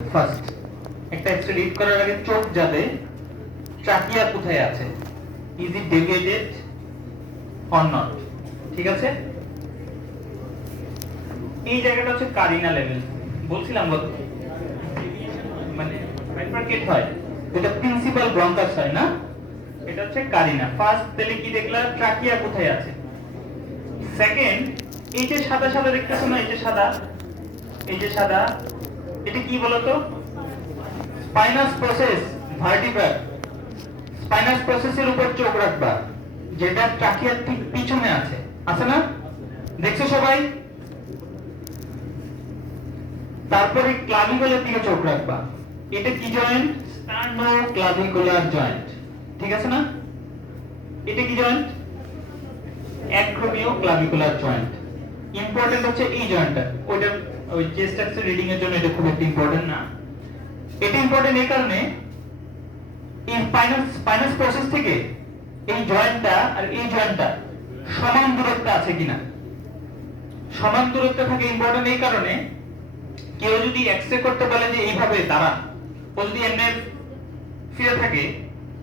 First একটা x-ray read করার আগে চোখ যাবে ট্রাকিয়া কোথায় আছে, is it deviated or not. ঠিক আছে, এই জায়গাটা হচ্ছে কারিনা লেভেল। বলছিলাম গত মানে বাইফার্কেট হয়, এটা প্রিন্সিপাল ব্রঙ্কাস হয় না, এটা হচ্ছে কারিনা। ফার্স্ট তাহলে কি দেখলা, ট্রাকিয়া কোথায় আছে। সেকেন্ড, এই যে সাদা সাদা দেখতেছো না, এই যে সাদা, এই যে সাদা, এটা কি বলতো? Spinous process vertebra. স্পাইনাস প্রসেসের উপর চোখ রাখবা, যেটা ট্রাকিয়ার ঠিক পিছনে আছে, আছে না? দেখছো সবাই? তারপরে ক্লাভিকুলার দিকে চোখ রাখবা, এটা কি জয়েন্ট? স্টার্নোক্লাভিকুলার জয়েন্ট। ঠিক আছে না? এটা কি জয়েন্ট? অ্যাক্রোমিওক্লাভিকুলার জয়েন্ট। ইম্পর্টেন্ট হচ্ছে এই জয়েন্টটা, ওইটা ওই চেস্ট এক্স রিডিং এর জন্য এটা খুব একটা ইম্পর্টেন্ট না। এটা ইম্পর্টেন্ট এই কারণে, এই স্পাইনাস প্রসেস থেকে এই জয়েন্টটা আর এই জয়েন্টটা সমান দূরত্বে আছে কিনা। সমান দূরত্বে থাকে ইম্পর্টেন্ট এই কারণে, কেউ যদি এক্সরে করতে বলে যে এইভাবে দাঁড়ান, ও যদি এমনি ফিরে থাকে,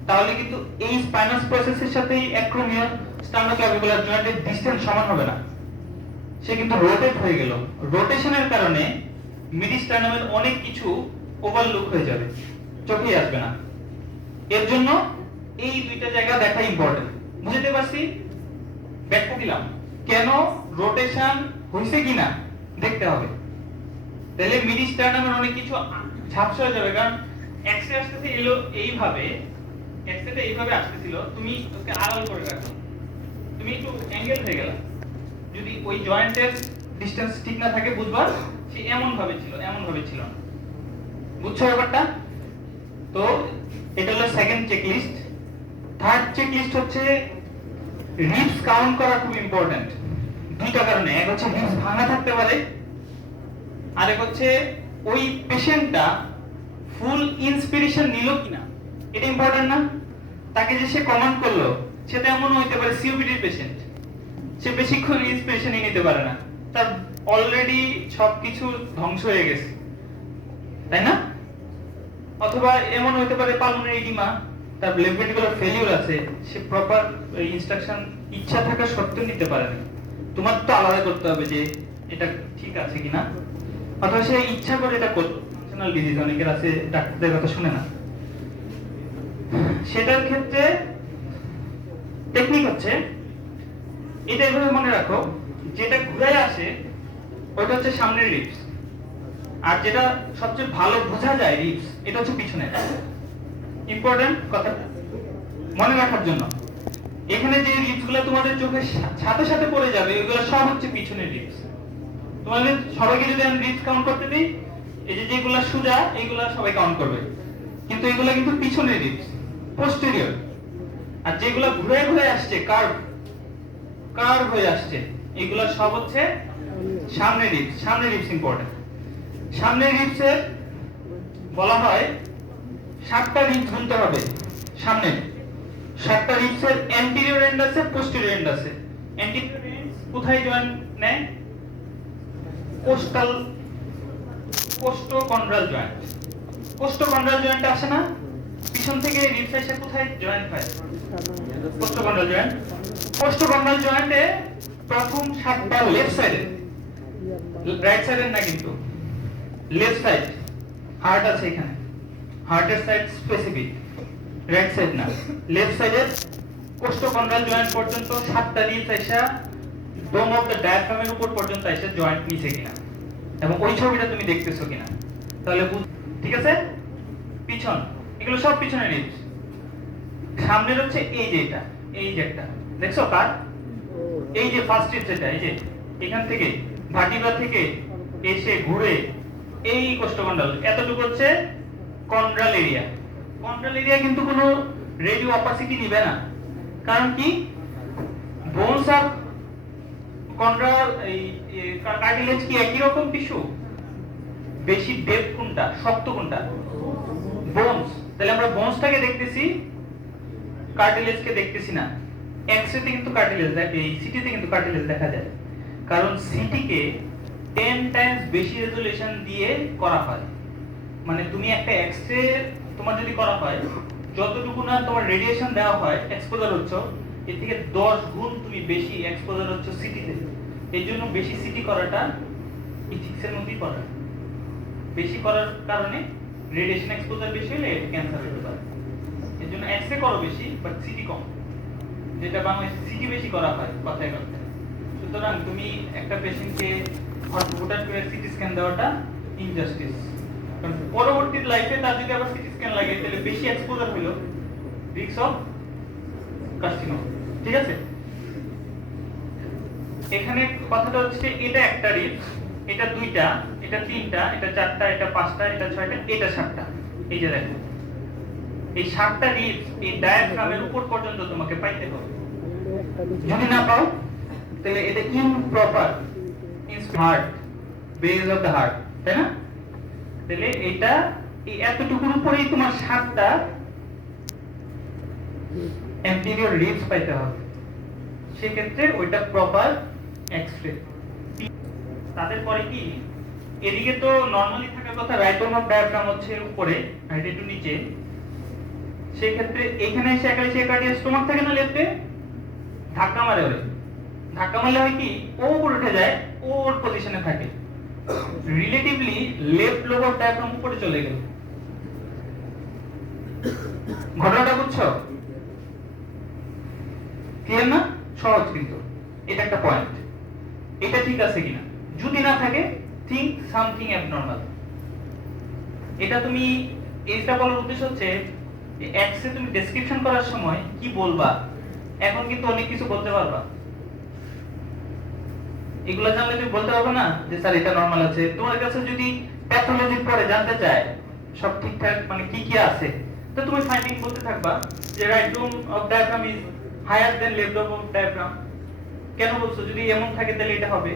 তাহলে কিন্তু এই স্পাইনাস প্রসেসের সাথে এই অ্যাক্রোমিও স্টার্নোক্লাভিকুলার জয়েন্টের ডিসটেন্স সমান হবে না, সে কিন্তু রোটেট হয়ে গেল। রোটেশনের কারণে মিডিস্টার্নামের অনেক কিছু ওভারলুক হয়ে যাবে, চোখে আসবে না। এর জন্য এই দুইটা জায়গা দেখা ইম্পর্টেন্ট। বুঝতে পারছি? ব্যাখ্যা দিলাম কেন রোটেশন হইছে কিনা দেখতে হবে। তাহলে মিডিস্টার্নামের অনেক কিছু ঝাপসা হয়ে যাবে, কারণ এক্সরে আসতেছে এলো এইভাবে, এক্সরেটা এইভাবে আসতেছিল, তুমি ওকে আড়াল করে রাখো, তুমি একটু অ্যাঙ্গেল হয়ে গেলা। যদি ওই জয়েন্টের ডিসটেন্স ঠিক না থাকে, বুঝবা সে এমন ভাবে ছিল, এমন ভাবে ছিল না। বুঝছো ব্যাপারটা? তো এটা হলো সেকেন্ড চেকলিস্ট। থার্ড চেকলিস্ট হচ্ছে রিবস কাউন্ট করা খুব ইম্পর্টেন্ট দুইটা কারণে। এক হচ্ছে রিবস ভাঙা থাকতে পারে, আর এক হচ্ছে ওই পেশেন্টটা ফুল ইন্সপিরেশন নিল কিনা, এটা ইম্পর্টেন্ট না? তাকে যে সে কমান্ড করলো, সেটা এমন হইতে পারে সিওপিডির পেশেন্ট, সে বেশিক্ষণ ইন্সপিরেশনই নিতে পারে না, তার অলরেডি সবকিছু ধ্বংস হয়ে গেছে, তাই না? অথবা এমন হইতে পারে পালমোনারি এডিমা, তার লেফট ভেন্ট্রিকুলার ফেলিউর আছে, সে প্রপার ইনস্ট্রাকশন ইচ্ছা থাকা সত্ত্বেও নিতে পারে না। তোমার তো আলাদা করতে হবে যে এটা ঠিক আছে কিনা। অথবা সে ইচ্ছা করে এটা করলো, ফাংশনাল ডিজিজ অনেকের আছে, ডাক্তারদের কথা শুনে না। সেটার ক্ষেত্রে টেকনিক হচ্ছে এটা এভাবে মনে রাখো, যেটা ঘুরে আসে ওটা হচ্ছে সামনের রিবস, আর যেটা সবচেয়ে ভালো বোঝা যায় রিবস, এটা হচ্ছে পিছনের। ইম্পর্টেন্ট কথা মনে রাখার জন্য, এখানে যে রিবসগুলো তোমাদের চোখের সাথে সাথে পড়ে যাবে, ওইগুলো সব হচ্ছে পিছনের রিবস। তোমাদের সবাইকে যদি আমি রিবস কাউন্ট করতে দিই, এই যে যেগুলো সোজা এইগুলা সবাই কাউন্ট করবে, কিন্তু এগুলা কিন্তু পিছনের রিবস, পোস্টেরিয়র। আর যেগুলো ঘুরে ঘুরে আসছে, কার্ভ হয়ে আসছে, এগুলা সব হচ্ছে সামনের রিবস। সামনের রিবস ইম্পর্টেন্ট। সামনের রিবসের বলা হয় 7টা রিবস গুনতে হবে। সামনে 7টা রিবসের অ্যান্টেরিয়র এন্ড আছে, পোস্টেরিয়র এন্ড আছে। অ্যান্টেরিয়র এন্ড কোথায় জয়েন্ট নেয়? কোস্টোকন্ড্রাল জয়েন্ট। কোস্টোকন্ড্রাল জয়েন্ট আসে না, পিছন থেকে রিবস এসে কোথায় জয়েন্ট হয়? কোস্টোকন্ড্রাল জয়েন্ট। কোস্টোকন্ড্রাল জয়েন্টে প্রথম 7টা লেফট সাইডে, রাইট সাইডের না কিন্তু, লেফট সাইড। হার্ট আছে এখানে, হার্টের সাইড স্পেসিফিক, রাইট সাইড না, লেফট সাইডের কোস্টোকন্ড্রাল জয়েন্ট পর্যন্ত 7টা রিবস আইসা ডোম অফ দ্য ডায়াফ্রামের উপর পর্যন্ত আইসা জয়েন্ট নিচে কিনা, এবং ওই ছবিটা তুমি দেখতেছো কিনা, তাহলে ঠিক আছে? পিছন, এগুলো সব পিছনের রিবস। সামনের হচ্ছে এই যে এটা, এই যে একটা দেখছো কার, এই যে ফার্স্ট রিবস, এটা এই যে এখান থেকে ভার্টিব্রা থেকে এসে ঘুরে এই কোস্টোকন্ড্রাল, এতটুকু হচ্ছে কন্ড্রাল এরিয়া। কন্ড্রাল এরিয়া কিন্তু কোনো রেডিও অপাসিটি নিবে না, কারণ কি বোনস আর কন্ড্রাল এই কার্টিলেজ কি একই রকম টিস্যু? বেশি ডেপথ কোনটা, শক্ত কোনটা? বোনস। তাহলে আমরা বোনসটাকে দেখতেছি, কার্টিলেজকে দেখতেছি না। এক্সরেতে কিন্তু কার্টিলেজ দেখে, এই সিটিতে কিন্তু কার্টিলেজ দেখা যায়, কারণ সিটি কে 10 টাইমস বেশি রেজোলিউশন দিয়ে করা হয়। মানে তুমি একটা এক্স-রে তোমার যদি করা হয়, যতটুকু না তোমার রেডিয়েশন দেওয়া হয় এক্সপোজার হচ্ছ, এর থেকে 10 গুণ তুমি বেশি এক্সপোজার হচ্ছ সিটিতে। এই জন্য বেশি সিটি করাটা ইথিক্সের মধ্যেই পড়ে। বেশি করার কারণে রেডিয়েশন এক্সপোজার বেশি হলে ক্যান্সার হতে পারে। এর জন্য এক্স-রে করো বেশি, বাট সিটি কম, যেটা বাংলাদেশে সিটি বেশি করা হয় কথায় কথায়। সুতরাং তুমি একটা পেশেন্টকে হঠাৎ করে সিটি স্ক্যান দেওয়াটা ইনজাস্টিস। কারণ পরবর্তী লাইফে তার যদি আবার সিটি স্ক্যান লাগে, তাহলে বেশি এক্সপোজার হলো রিস্ক অফ কার্সিনোমা। ঠিক আছে, এখানে কথাটা হচ্ছে এটা একটা রিপস, এটা দুইটা, এটা তিনটা, এটা চারটা, এটা পাঁচটা, এটা ছয়টা, এটা সাতটা। এই যে দেখো, এই সাতটা রিপস এই ডায়াফ্রামের উপর পর্যন্ত তোমাকে পাইতে হবে। যদি না পাও তাহলে এটা improper heart, base of the heart, তাই না? তাহলে এটা এই এতটুকুর উপরেই তোমার সাতটা অ্যান্টেরিয়র রিবস পাইতে হবে। সেক্ষেত্রে ওইটা প্রপার এক্স-রে। তাদের পরে কি, এদিকে তো নরমালি থাকার কথা, রাইট অফ ডায়াফ্রাম হচ্ছে উপরে, রাইট একটু নিচে। সেক্ষেত্রে এখানে এসে কার্ডিয়াক স্টোমাক থাকে না লেফটে, ধাক্কা মারে ওরে। ধাক্কা মারলে হয় কি, ও উপরে উঠে যায়, ও ওর পজিশনে থাকে। Relatively left lobe of diaphragm উপরে চলে গেল। ঘটনাটা বুঝছো? ক্লিয়ার না? সহজ কিন্তু এটা একটা পয়েন্ট। এটা ঠিক আছে কিনা, যদি না থাকে থিংক সামথিং অ্যাবনর্মাল। এটা তুমি, এইটা বলার উদ্দেশ্য হচ্ছে যে এক্স-রে তুমি ডেসক্রিপশন করার সময় কি বলবা, এখন কিন্তু অনেক কিছু বলতে পারবা। এগুলো জানলে তুমি বলতে পারবে না যে স্যার এটা নরমাল আছে। তোমার কাছে যদি প্যাথোলজির পরে জানতে চায় সব ঠিকঠাক মানে কি কি আছে, তো তুমি ফাইন্ডিং বলতে থাকবা যে right lobe of diaphragm is higher than left lobe of diaphragm. কেন বলছো? যদি এমন থাকে তাহলে এটা হবে,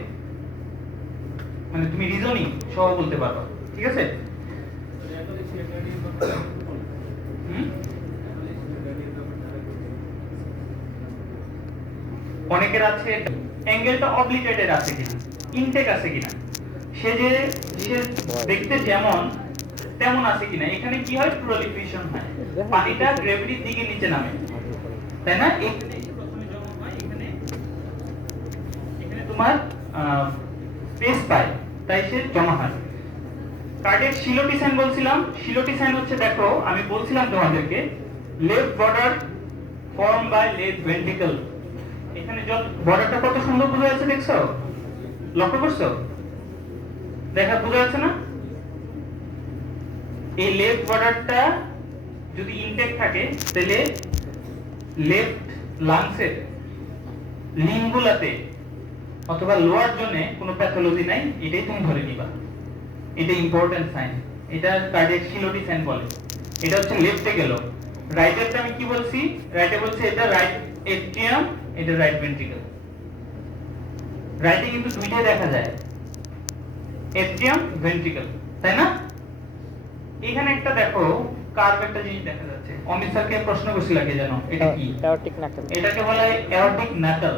মানে তুমি রিজনিং সহ বলতে পারবা। ঠিক আছে, অনেকের আছে অ্যাঙ্গেলটা অবলিটেটেড আছে কিনা, ইনটেক আছে কিনা, সে দেখতে যেমন তেমন আছে কিনা। এখানে কি হয়, প্রলিফেশন হয়, পানিটা গ্রেভিটির দিকে নিচে নামে, তাই না? এখানে প্রথমে জমা হয়, এখানে তোমার স্পেস পায়, তাই সে জমা হয়। কার্ডিয়াক শিলোটি সাইন বলছিলাম, শিলোটি সাইন হচ্ছে, দেখো আমি বলছিলাম তোমাদেরকে left border form by left ventricle. এখানে বর্ডারটা কত সুন্দর বোঝা যাচ্ছে, দেখছো? লক্ষ্য করছো? দেখা বোঝা যাচ্ছে না? এই লেফট বর্ডারটা যদি ইনটেক থাকে তাহলে লেফট লাংসের লিঙ্গুলাতে অথবা লোয়ার জোনে কোনো প্যাথোলজি নাই, এটাই তুমি ধরে নিবা। এটা ইম্পর্টেন্ট সাইন, এটা কার্ডিয়াক শিলোটি সাইন বলে। এটা হচ্ছে লেফটে গেল। রাইটেরটা আমি কি বলছি? রাইটে বলছি এটা রাইট এট্রিয়াম, এটা রাইট ভেন্ট্রিকল। রাইটে কিন্তু দুইটাই দেখা যায়, এট্রিয়াম ভেন্ট্রিকল, তাই না? এখানে একটা দেখো কার্ভ একটা জিনিস দেখা যাচ্ছে। অমিত স্যারকে প্রশ্ন করছিল কে জানো এটা কি? অ্যাওর্টিক নাকল। এটাকে বলা হয় অ্যাওর্টিক নাকল।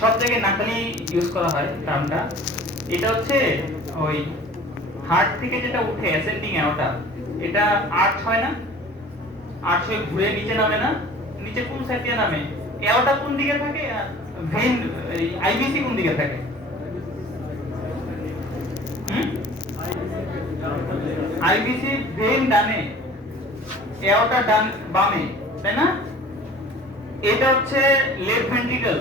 সব জায়গায় নাকলই ইউজ করা হয় টার্মটা। এটা হচ্ছে ওই হার্ট থেকে যেটা উঠে অ্যাসেন্ডিং অ্যাওর্টা, এটা আর্চ হয় না, আর্চ হয়ে ঘুরে নিচে নামে না? নিচে কোন সাইড দিয়ে নামে? অ্যাওর্টা কোন দিকে থাকে, ভেন আইবিসি কোন দিকে থাকে? আইবিসি ভেন ডানে, অ্যাওর্টা ডান বামে, তাই না? এটা হচ্ছে লেফট ভেন্ট্রিকল।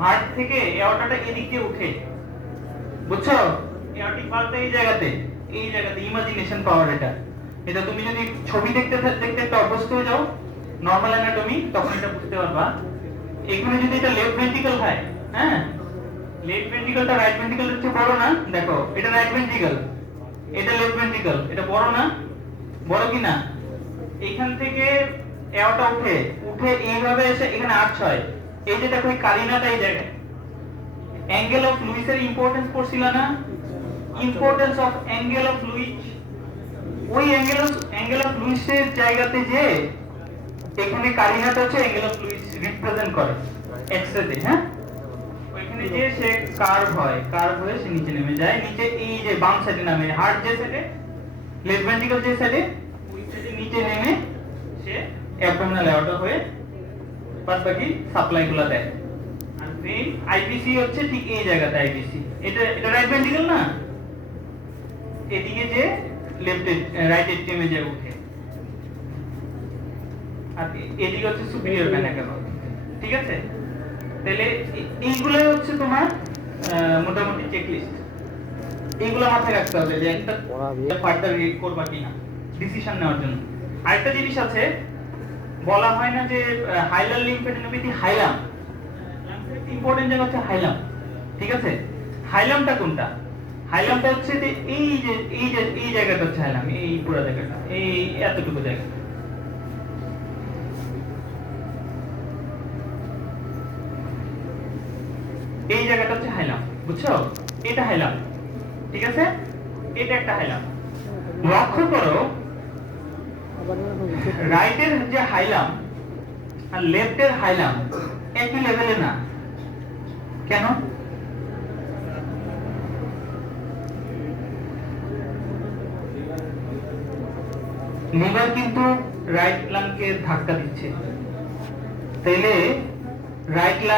হার্ট থেকে অ্যাওর্টাটা এদিক দিয়ে উঠে, বুঝছো? অ্যাওর্টিক ভালভটা এই জায়গাতে ইমাজিনেশন পাওয়ার। এটা তুমি যদি ছবি দেখতে একটা অভ্যস্ত হয়ে যাও, নরমাল অ্যানাটমি, তখন এটা বুঝতে পারবা। এখানে যদি এটা লেফট ভেন্ট্রিকল হয়, হ্যাঁ, লেফট ভেন্ট্রিকলটা রাইট ভেন্ট্রিকলের চেয়ে বড় না? দেখো এটা রাইট ভেন্ট্রিকল, এটা লেফট ভেন্ট্রিকল, এটা বড় না? বড় কি না? এখান থেকে অ্যাওর্টা উঠে এইভাবে এসে এখানে আর্চ হয়। এই যে দেখো এই কালিনাটা এই জায়গায়। অ্যাঙ্গেল অফ লুইসের ইম্পর্টেন্স পড়ছিল না? Importance of angle of Luis. ওই অ্যাঙ্গেল অফ লুইসের জায়গাতে যে এখানে কালিনাটা হচ্ছে অ্যাঙ্গেল অফ লুইস রিপ্রেজেন্ট করে এক্স-রে তে, হ্যাঁ? ওইখানে যে সে কার্ভ হয়ে সে নিচে নেমে যায়। নিচে এই যে বাম সাইডে নামে, হার্ট যে সাইডে লেফট ভেন্ট্রিকল যে সাইডে ওই সাইডে নিচে নেমে সে অ্যাবডোমিনাল অ্যাওর্টা হয়ে বাদ বাকি সাপ্লাইগুলো দেয়। আর মেইন আইবিসি হচ্ছে ঠিক এই জায়গাতে আইবিসি। এটা রাইট ভেন্ট্রিকল না, এদিকে যে লেফট রাইট এটিএমে যে উঠে, আর এদিকে হচ্ছে সুপিরিয়র ভেনা ক্যাভা। ঠিক আছে, তাহলে এইগুলো হচ্ছে তোমার মোটামুটি চেকলিস্ট। এইগুলো মাথায় রাখতে হবে যে একটা ফার্দার রিড করবা কিনা ডিসিশন নেওয়ার জন্য। আরেকটা জিনিস আছে, বলা হয় না যে হাইলার লিম্ফেডিনোপ্যাথি হাইলাম, ইম্পর্টেন্ট জায়গা হচ্ছে হাইলাম। ঠিক আছে, হাইলামটা কোনটা? হাইলামটা হচ্ছে যে এই জায়গাটা হচ্ছে হাইলাম, এই পুরো জায়গাটা, এই এতটুকু জায়গা। এই জায়গাটা হচ্ছে হাইলাম, বুঝছো? এটা হাইলাম। ঠিক আছে, এটা একটা হাইলাম। লক্ষ্য করো রাইটের যে হাইলাম আর লেফটের হাইলাম একই লেভেলে না। কেন? লিভার কিন্তু রাইট লাংকে ধাক্কা দিচ্ছে, তাইলে রাইট লাং